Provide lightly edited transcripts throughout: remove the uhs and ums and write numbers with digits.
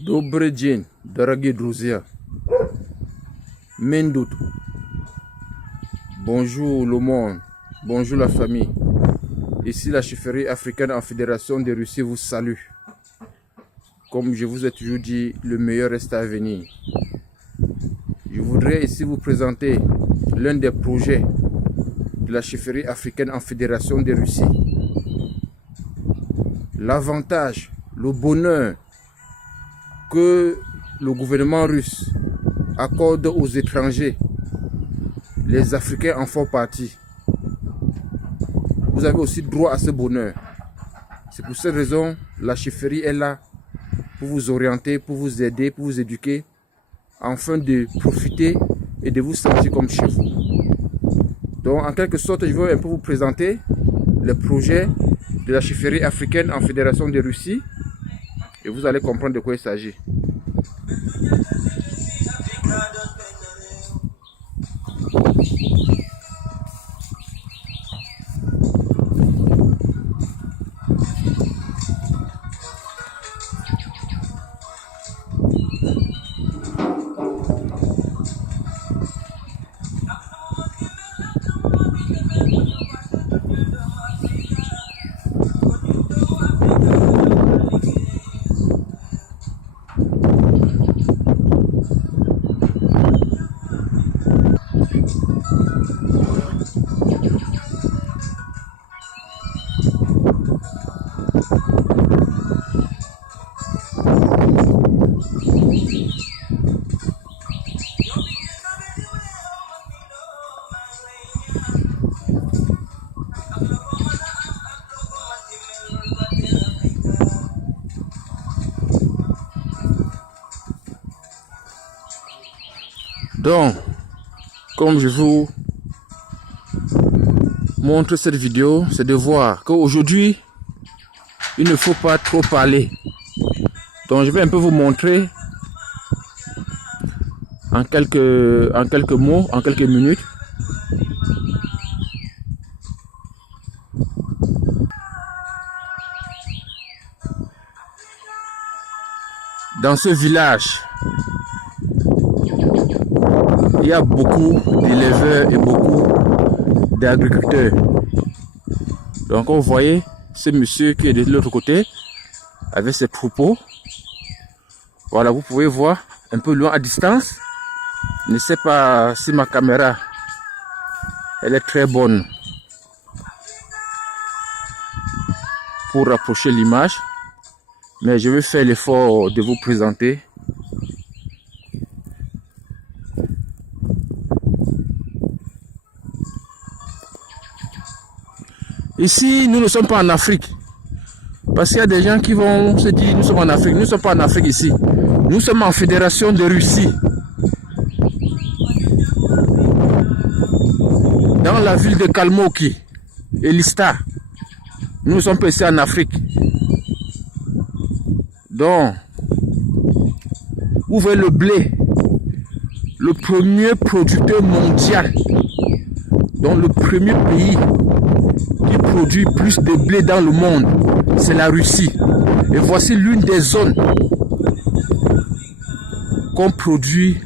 Добрый день, дорогие друзья. Mendut. Bonjour le monde. Bonjour la famille. Ici la chefferie africaine en Fédération de Russie vous salue. Comme je vous ai toujours dit, le meilleur reste à venir. Je voudrais ici vous présenter l'un des projets de la chefferie africaine en Fédération de Russie. L'avantage, le bonheur que le gouvernement russe accorde aux étrangers, les Africains en font partie. Vous avez aussi droit à ce bonheur. C'est pour cette raison la chefferie est là pour vous orienter, pour vous aider, pour vous éduquer, afin de profiter et de vous sentir comme chez vous. Donc en quelque sorte, je vais un peu vous présenter les projets de la chefferie africaine en Fédération de Russie et vous allez comprendre de quoi il s'agit. Donc, comme je vous montre cette vidéo, c'est de voir qu'aujourd'hui, il ne faut pas trop parler. Donc, je vais un peu vous montrer en quelques mots, en quelques minutes. Dans ce village, il y a beaucoup d'éleveurs et beaucoup d'agriculteurs. Donc, vous voyez ce monsieur qui est de l'autre côté avec ses troupeaux. Voilà, vous pouvez voir un peu loin à distance. Je ne sais pas si ma caméra elle est très bonne pour rapprocher l'image, mais je vais faire l'effort de vous présenter. Ici, nous ne sommes pas en Afrique. Parce qu'il y a des gens qui vont se dire, nous sommes en Afrique. Nous ne sommes pas en Afrique ici. Nous sommes en Fédération de Russie. Dans la ville de Kalmoki et Lista. Nous ne sommes pas ici en Afrique. Donc, vous voyez le blé. Le premier producteur mondial. Donc, le premier pays qui produit plus de blé dans le monde, c'est la Russie. Et voici l'une des zones qu'on produit,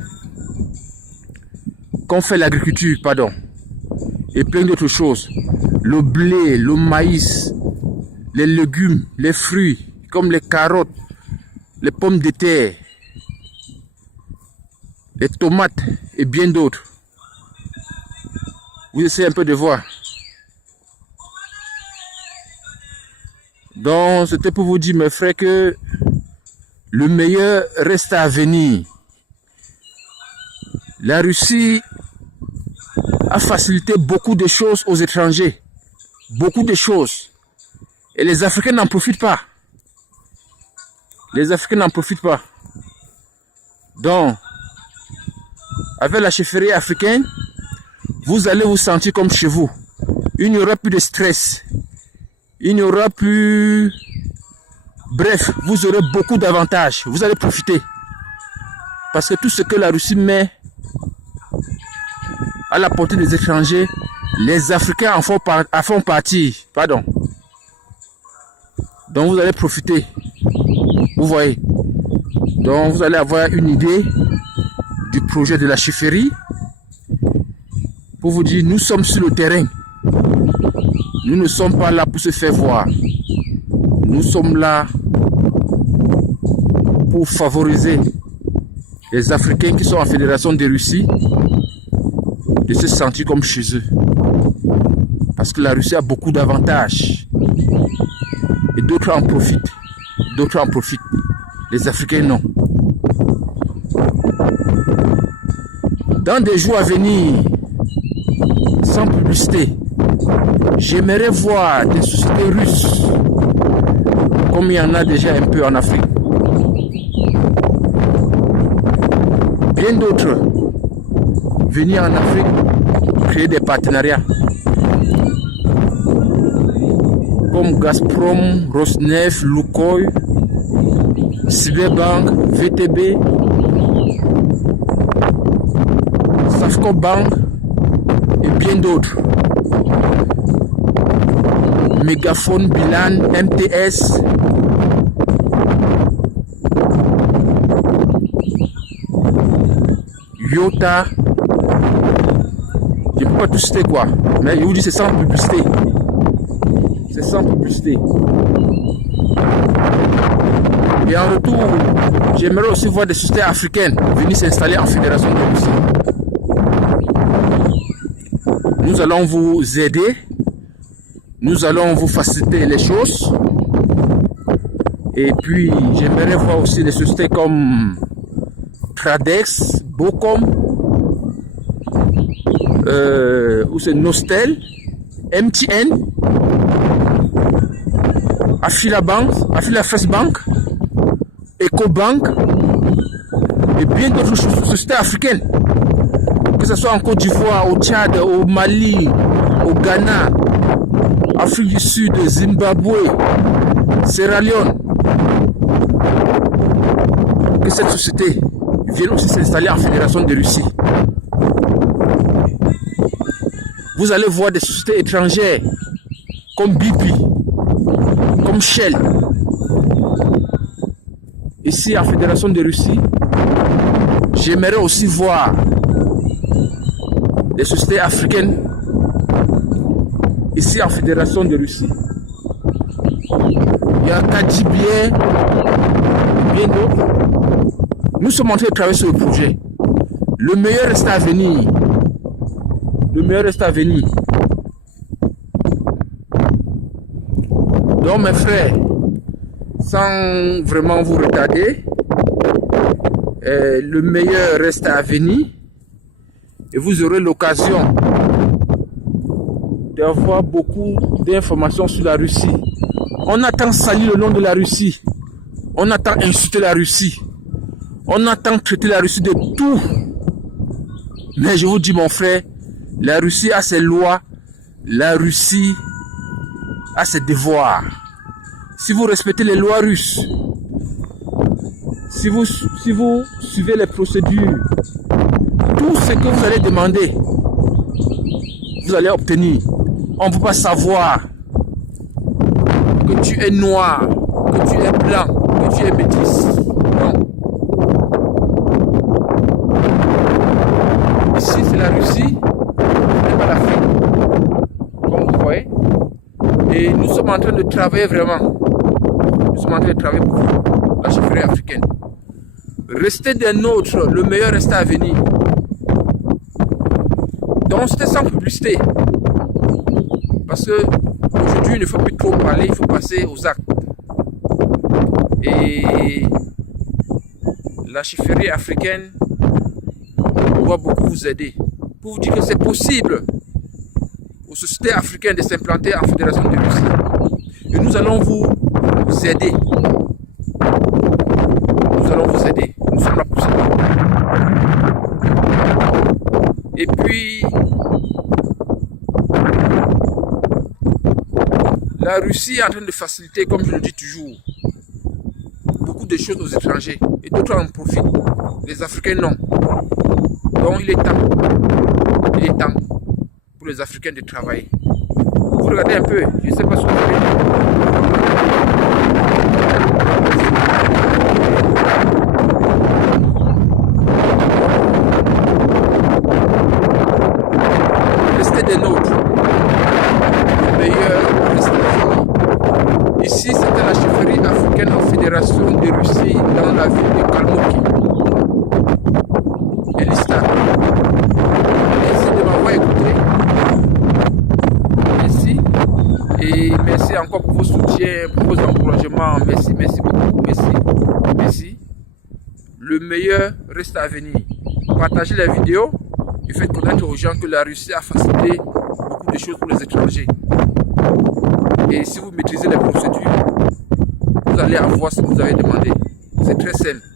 qu'on fait l'agriculture, pardon, et plein d'autres choses. Le blé, le maïs, les légumes, les fruits, comme les carottes, les pommes de terre, les tomates et bien d'autres. Vous essayez un peu de voir. Donc, c'était pour vous dire, mes frères, que le meilleur reste à venir. La Russie a facilité beaucoup de choses aux étrangers. Beaucoup de choses. Et les Africains n'en profitent pas. Les Africains n'en profitent pas. Donc, avec la chefferie africaine, vous allez vous sentir comme chez vous. Il n'y aura plus de stress. Il n'y aura plus... Bref, vous aurez beaucoup d'avantages. Vous allez profiter. Parce que tout ce que la Russie met à la portée des étrangers, les Africains en font partie. Pardon. Donc vous allez profiter. Vous voyez. Donc vous allez avoir une idée du projet de la chefferie. Pour vous dire, nous sommes sur le terrain. Nous ne sommes pas là pour se faire voir. Nous sommes là pour favoriser les Africains qui sont en Fédération de Russie de se sentir comme chez eux. Parce que la Russie a beaucoup d'avantages. Et d'autres en profitent. D'autres en profitent. Les Africains non. Dans des jours à venir, sans publicité, j'aimerais voir des sociétés russes, comme il y en a déjà un peu en Afrique. Bien d'autres venir en Afrique créer des partenariats. Comme Gazprom, Rosneft, Lukoil, Cyberbank, VTB, Safco Bank et bien d'autres. Mégaphone, Bilan, MTS, Yota, je ne peux pas tout citer quoi, mais je vous dis c'est sans publicité. C'est sans publicité. Et en retour, j'aimerais aussi voir des sociétés africaines venir s'installer en Fédération de Russie. Nous allons vous aider. Nous allons vous faciliter les choses. Et puis, j'aimerais voir aussi des sociétés comme Tradex, Bocom, ou c'est Nostel, MTN, Afila Bank, Afila First Bank, EcoBank et bien d'autres sociétés africaines. Que ce soit en Côte d'Ivoire, au Tchad, au Mali, au Ghana, Afrique du Sud, Zimbabwe, Sierra Leone. Que cette société vienne aussi s'installer en Fédération de Russie. Vous allez voir des sociétés étrangères comme BP, comme Shell. Ici en Fédération de Russie, j'aimerais aussi voir des sociétés africaines ici en Fédération de Russie. Il y a KGBA et bien d'autres. Nous sommes en train de travailler sur le projet. Le meilleur reste à venir. Le meilleur reste à venir. Donc mes frères, sans vraiment vous retarder, le meilleur reste à venir et vous aurez l'occasion d'avoir beaucoup d'informations sur la Russie. On attend salir le nom de la Russie, on attend insulter la Russie, on attend traiter la Russie de tout. Mais je vous dis mon frère, la Russie a ses lois, la Russie a ses devoirs. Si vous respectez les lois russes, si vous suivez les procédures, tout ce que vous allez demander, vous allez obtenir. On ne peut pas savoir que tu es noir, que tu es blanc, que tu es métis. Non. Ici, c'est la Russie, et pas l'Afrique. Comme vous voyez. Et nous sommes en train de travailler vraiment. Nous sommes en train de travailler pour vous, la chefferie africaine. Restez des nôtres, le meilleur reste à venir. Donc c'était sans publicité. Parce que aujourd'hui il ne faut plus trop parler, il faut passer aux actes. Et la chefferie africaine doit beaucoup vous aider. Pour vous dire que c'est possible aux sociétés africaines de s'implanter en Fédération de Russie. Et nous allons vous aider. Nous allons vous aider. Nous sommes là pour ça. Et puis, la Russie est en train de faciliter, comme je le dis toujours, beaucoup de choses aux étrangers. Et d'autres en profitent. Les Africains non. Donc il est temps. Il est temps pour les Africains de travailler. Vous regardez un peu, je ne sais pas ce que vous avez. opération de Russie dans la ville de Kalmoki et Lista. Merci de m'avoir écouté. Merci. Et merci encore pour vos soutiens, pour vos encouragements. Merci, merci beaucoup. Merci. Merci. Le meilleur reste à venir. Partagez la vidéo et faites connaître aux gens que la Russie a facilité beaucoup de choses pour les étrangers. Et si vous maîtrisez les procédures, vous allez avoir ce que vous avez demandé. C'est très simple.